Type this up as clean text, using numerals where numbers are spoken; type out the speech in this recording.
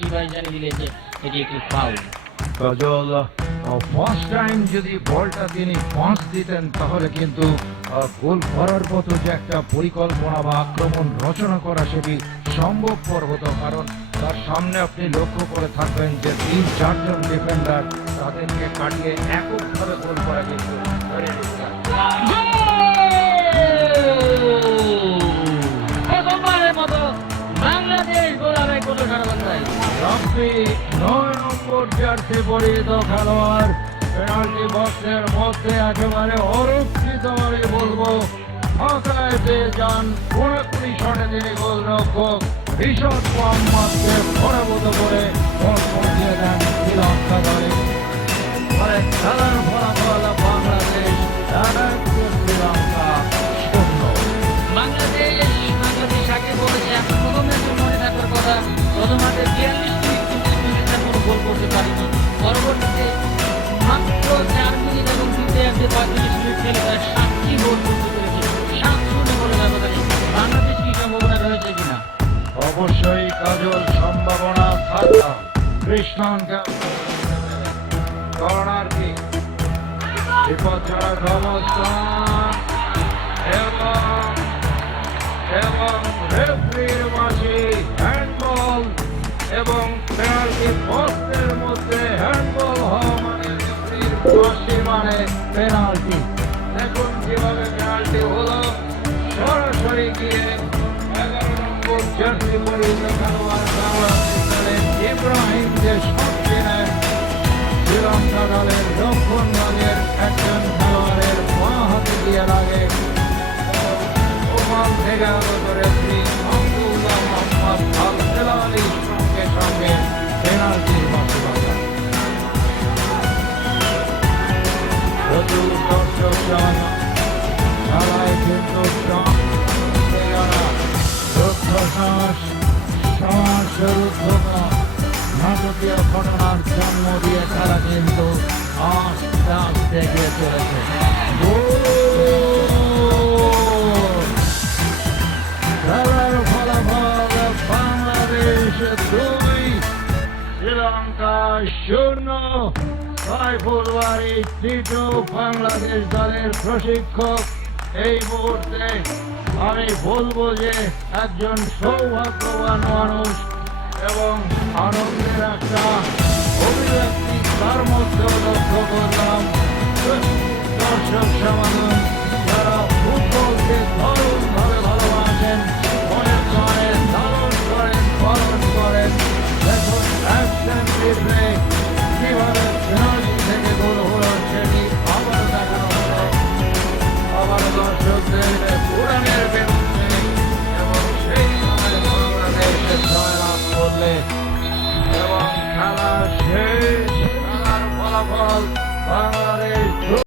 জানিয়ে দিলে যে এটি একটি ফাউল। কাজল ফার্স্ট টাইম যদি বলটা তিনি পাঁচ দিতেন তাহলে কিন্তু গোল করার মতো যে একটা পরিকল্পনা বা আক্রমণ রচনা করা সেটি সম্ভবপর হতো, কারণ তার সামনে আপনি লক্ষ্য করে থাকবেন যে 3-4 জন ডিফেন্ডার তাদেরকে কাটিয়ে এককভাবে গোল করা কিন্তু প্রথমবারের মতো বাংলাদেশ গোল আদায় করলো সারাবাংলায়। 9 নম্বর জার্সি পরিহিত খেলোয়াড় পেনাল্টি বক্সের মধ্যে একেবারে অরক্ষিতভাবে বলবো ফাঁকায় পেয়ে যান। পুরোপুরি শটে তিনি গোলরক্ষক ভীষণ মোহাম্মদকে পরাভূত করে গোল পৌঁছে দেন শ্রীলঙ্কা দলে। ফলে খেলার ফলাফল বাংলাদেশ 1, শ্রীলঙ্কা 0। বাংলাদেশ আগে বলেছে এখন প্রথম ম্যাচে মনে থাকার কথা, প্রথম হাতে 42 মিনিট কোনো গোল করতে পারেনি। পরবর্তীতে মাত্র 4 মিনিট এবং 45 মিনিট খেলে তার 7টি গোল করতে পেরেছে। 7-0 গোলের ব্যবধানে বাংলাদেশ কি সম্ভাবনা রয়েছে কিনা? অবশ্যই কাজল সম্ভাবনা থাকা। কৃষ্ণনকে কর্নার কিক, বিপজ্জনক অবস্থান এবং রেফারির মাঝে হ্যান্ডবল এবং পেনাল্টি বক্সের মধ্যে হ্যান্ডবল হওয়া মানে রেফারির মাঝে মানে পেনাল্টি। দেখুন কিভাবে পেনাল্টি হলো, সরাসরি গিয়ে 11 নম্বর জার্সি পরিহিত খেলোয়াড় বাংলাদেশ দলের ইব্রাহিম যে শট নেন শ্রীলঙ্কা দলের দক্ষিণ দলের একজন খেলোয়াড়ের বাঁ হাতে দিয়ে লাগে। ওমান থেকে আগত রেফারি আব্দুল্লাহ মোহাম্মদ আল হেলালির সঙ্গে সঙ্গে পেনাল্টির বাঁশি বাজান। প্রচুর দর্শক জন খেলায় কিন্তু নাটকীয় ঘটনার জন্ম দিয়ে খেলা কিন্তু আস্তে আস্তে এগিয়ে চলেছে। খেলার ফলাফল বাংলাদেশ 2, শ্রীলঙ্কা 0। সাইফুল বারী টিটু বাংলাদেশ দলের প্রশিক্ষক। এই মুহূর্তে আমি বলবো যে একজন সৌভাগ্যবান মানুষ এবং আনন্দের একটা অভিব্যক্তি তার মধ্যে লক্ষ্য করলাম। দর্শক সমাগম যারা ফুটবলকে দারুণভাবে ভালোবাসেন, মনের প্রাণে লালন করেন, পালন করেন। দেখুন অ্যাকশন রিপ্লে কিভাবে পেনাল্টি থেকে গোল হলো সেটি আবারও দেখানো হলো। আবার দর্শকদের উড়ানের বিরুদ্ধে এবং সেই সময় বাংলাদেশের জয়লাভ করলে এবং খেলা শেষ, খেলার ফলাফল বাংলাদেশ